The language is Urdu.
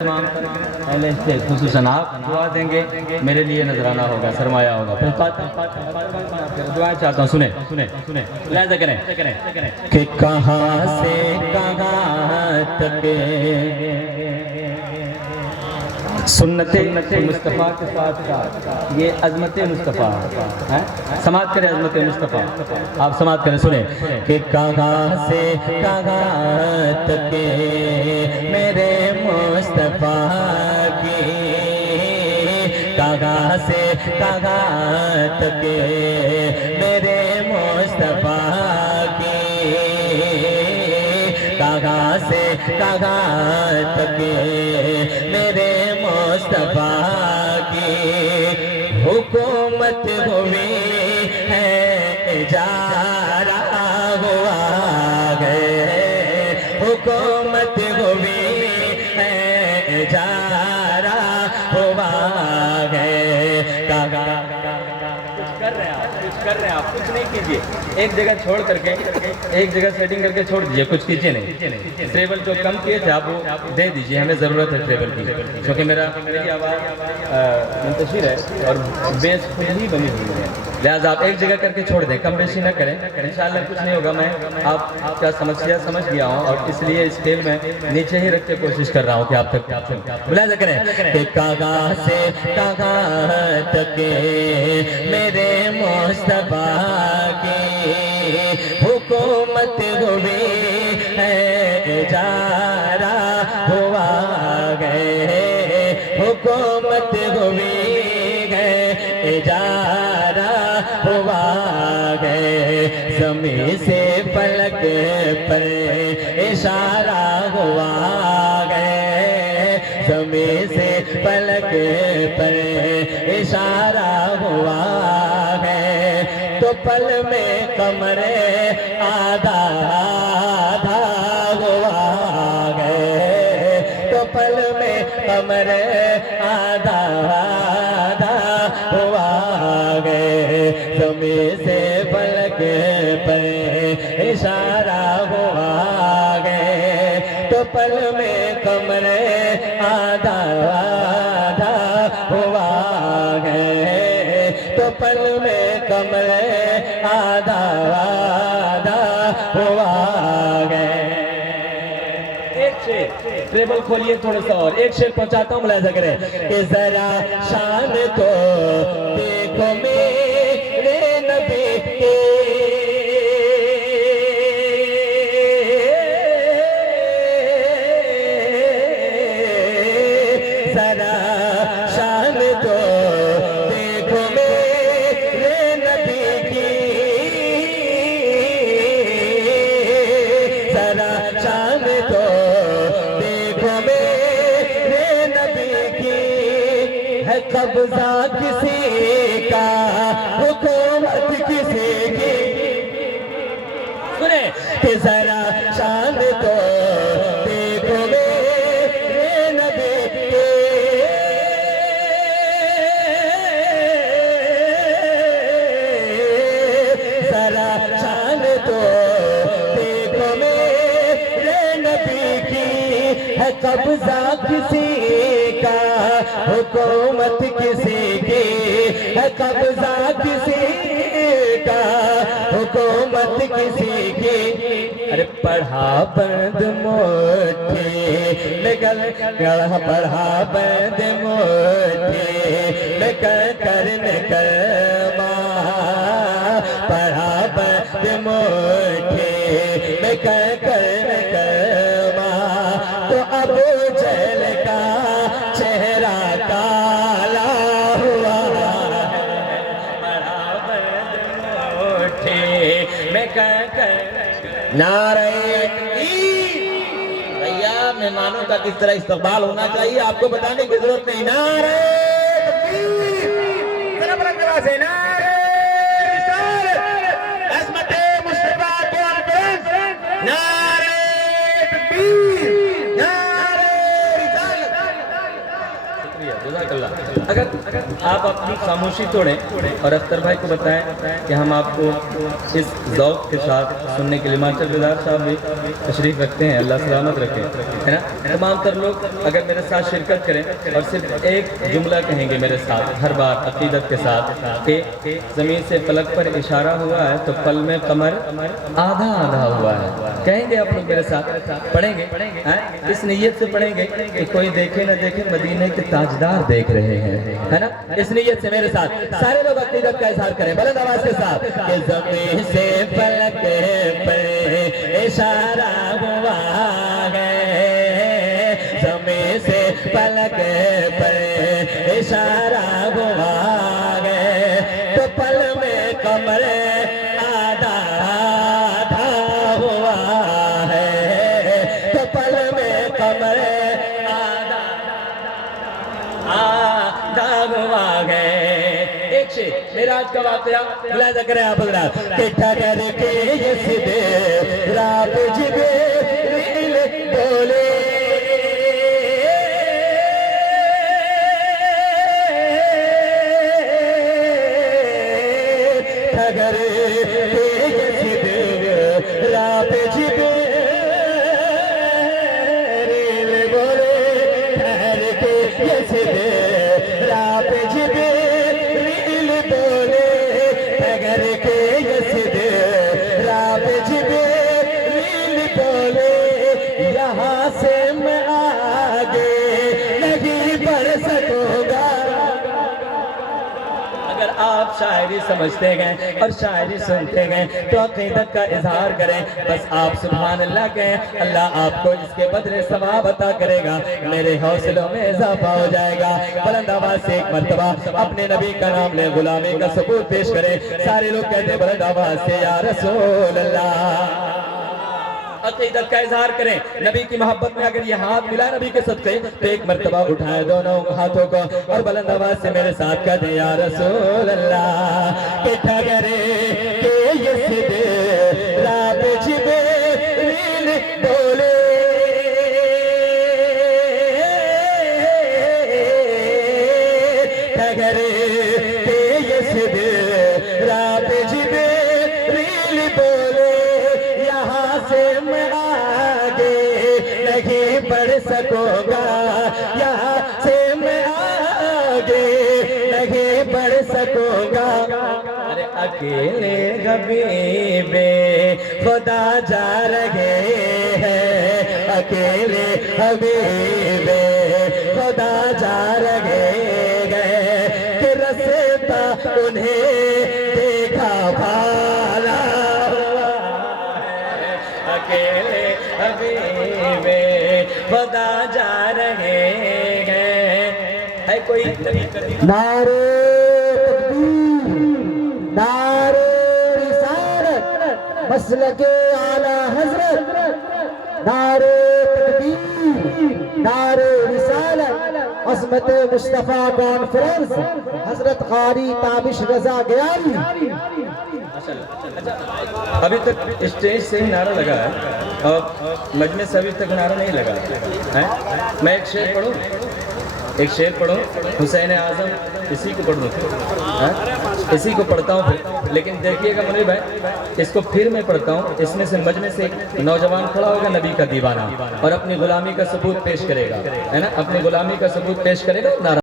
پہلے سے خصوصاً آپ دعا دیں گے، میرے لیے نذرانہ ہوگا، سرمایہ ہوگا۔ پھر دعائیں چاہتا ہوں، سنیں لہذا کریں کہ کہاں سے کہاں تک سنت مصطفیٰ کے ساتھ یہ عظمت مصطفیٰ ہے۔ سماعت کریں عظمت مصطفیٰ، آپ سماعت کریں، سنیں کہ کہاں سے کہاں تک میرے مصطفیٰ کی، کہاں سے کہاں تک میرے مصطفیٰ کی، کہاں سے کہاں تک میرے مصطفیٰ کی حکومت ہوئی ہے، اجارہ ہوا گئے، حکومت ہوئی ہے، اجارہ ہوا گئے۔ کچھ کر رہے ہیں آپ کچھ نہیں کیجئے، ایک جگہ چھوڑ کر کے ایک جگہ سیٹنگ کر کے چھوڑ دیجئے، کچھ کیجئے نہیں۔ ٹریبل جو کم کیے تھے آپ وہ دے دیجئے، ہمیں ضرورت ہے ٹریبل کی، کیونکہ میری آواز منتشر ہے اور بیس خود ہی بنی ہوئی ہے، لہٰذا آپ ایک جگہ کر کے چھوڑ دیں، کم بیشی نہ کریں، انشاءاللہ کچھ نہیں ہوگا۔ میں آپ کا سمسیا سمجھ گیا ہوں اور اس لیے اس کھیل میں نیچے ہی رکھ کے کوشش کر رہا ہوں کہ آپ تک ملاحظہ کریں کہ کہاں سے کہاں تک میرے مصطفیٰ کی حکومت ہوئی ہے، اجارہ ہوا گئے، حکومت ہوئی ہے، اجارہ ہوا گئے، زمین سے فلک پر اشارہ ہوا گئے، زمین سے فلک پر اشارہ ہوا ہے، تو پل میں قمر آدھا آدھا ہوا گئے، تو پل میں قمر آدھا آدھا ہوا گئے، زمین سے فلک پر اشارہ ہوا گئے، تو پل میں قمر آدھا آدھا ہوا گئے، تو پل میں قمر آدھا آدھا ہوا گئے۔ ایک شیر ٹریبل کھولیے تھوڑا سا اور ایک شیر پہنچاتا ہوں، ملاحظہ کریں کہ ذرا شان تو دیکھو میرے نبی کے، ذرا شان تو دیکھو میرے نبی کی، ذرا شان تو دیکھو میرے نبی کی، ہے قبضہ کسی کا، حکومت کسی کی، سنیں کہ ذرا شان تو دیکھو میرے نبی کی، ذرا شان تو دیکھو میرے نبی کی، ہے قبضہ کسی کا، حکومت کسی کی، ہے قبضہ کسی کا، حکومت کسی کی۔ ارے پڑھا بند موٹھی نکل گڑھا، پڑھا بند موٹھی نکل کر نکل ماں، پڑھا بند موٹھی نکل کر نکل ماں، تو ابو جہل کا چہرہ کالا ہوا ہے، پڑھا بند موٹھی نکل کر نعرہ تکبیر۔ بھیا مہمانوں کا کس طرح استقبال ہونا چاہیے آپ کو بتانے کی ضرورت نہیں۔ نعرہ تکبیر، ذرا بلند آواز سے نعرہ رسالت، عظمت مصطفیٰ کانفرنس، نعرہ تکبیر، نعرہ رسالت۔ شکریہ جزاک اللہ۔ اگر آپ اپنی خاموشی توڑیں اور اختر بھائی کو بتائیں کہ ہم آپ کو اس ذوق کے ساتھ سننے کے لیے، مانچر بیدار صاحب بھی تشریف رکھتے ہیں، اللہ سلامت رکھے، ہے نا، تمام تر لوگ اگر میرے ساتھ شرکت کریں اور صرف ایک جملہ کہیں گے میرے ساتھ ہر بار عقیدت کے ساتھ کہ زمین سے فلک پر اشارہ ہوا ہے تو پل میں قمر آدھا آدھا ہوا ہے، کہیں گے آپ لوگ میرے ساتھ، پڑھیں گے اس نیت سے پڑھیں گے کہ کوئی دیکھے نہ دیکھے مدینے کے تاجدار دیکھ رہے ہیں، ہے نا، اس نیت سے میرے ساتھ سارے لوگ عقیدت کا اظہار کریں بلند آواز کے ساتھ کہ زمین سے فلک پر اشارہ ہوا ہے، زمین سے فلک پر اشارہ ہوا ہے تو پل میں قمر آدھا آدھا ہوا ہے، تو پل میں قمر آدھا آدھا ہوا ہے۔ ایک شیخ معراج کا واقعہ ملاحظہ کریں آپ حضرات کہ ٹھگر کے یہ سدھے رات جبریل بولے، ٹھگر کے یہ سدھے رات جبریل بولے، ٹھگر کے یہ سدھے رات جبریل بولے، ٹھگر کے یہ سدھے رات جبریل بولے، یہاں سے میں آگے نہیں بڑھ سکوں گا۔ اگر آپ شاعری سمجھتے گئے اور شاعری سنتے گئے تو عقیدت کا اظہار کریں، بس آپ سبحان اللہ کہیں، اللہ آپ کو اس کے بدلے ثواب عطا کرے گا، میرے حوصلوں میں اضافہ ہو جائے گا۔ بلند آواز سے ایک مرتبہ اپنے نبی کا نام لیں، غلامی کا ثبوت پیش کریں، سارے لوگ کہتے ہیں بلند آواز سے یا رسول اللہ۔ عقیدت کا اظہار کریں، نبی کی محبت میں اگر یہ ہاتھ ملا نبی کے صدقے تو ایک مرتبہ اٹھائیں دونوں ہاتھوں کو اور بلند آواز سے میرے ساتھ کہتے ہیں یا رسول اللہ کہ ٹھگر کے یہ سدھے رات جبریل بولے، ٹھگر کے یہ سدھے رات جبریل بولے، یہاں سے میں آگے نہیں بڑھ سکوں گا، یہاں سے میں آگے نہیں بڑھ سکوں گا۔ ارے اکیلے حبیب خدا جا رہے ہیں، اکیلے حبیب خدا جا رہے ہیں کہ رستا انہیں دیکھا بھالا ہوا ہے، اکیلے حبیب خدا جا رہے ہیں۔ ہے کوئی نعرے تکبیر، نعرے رسالت، مسلک اعلیٰ حضرت، نعرے تکبیر، نعرے رسالت، عظمت مصطفیٰ کانفرنس، حضرت قاری تابش رضا گیانی۔ ابھی تک اسٹیج سے ہی نعرہ لگا ہے اور مجلس سے ابھی تک نعرہ نہیں لگا ہے۔ میں ایک شعر پڑھوں، ایک شعر پڑھوں، حسین اعظم اسی کو پڑھ دوں، اسی کو پڑھتا ہوں پھر، لیکن دیکھیے گا منیر بھائی اس کو پھر میں پڑھتا ہوں، اس میں سے مجمع سے ایک نوجوان کھڑا ہوگا نبی کا دیوانہ اور اپنی غلامی کا ثبوت پیش کرے گا، ہے نا، اپنی غلامی کا ثبوت پیش کرے گا، نعرہ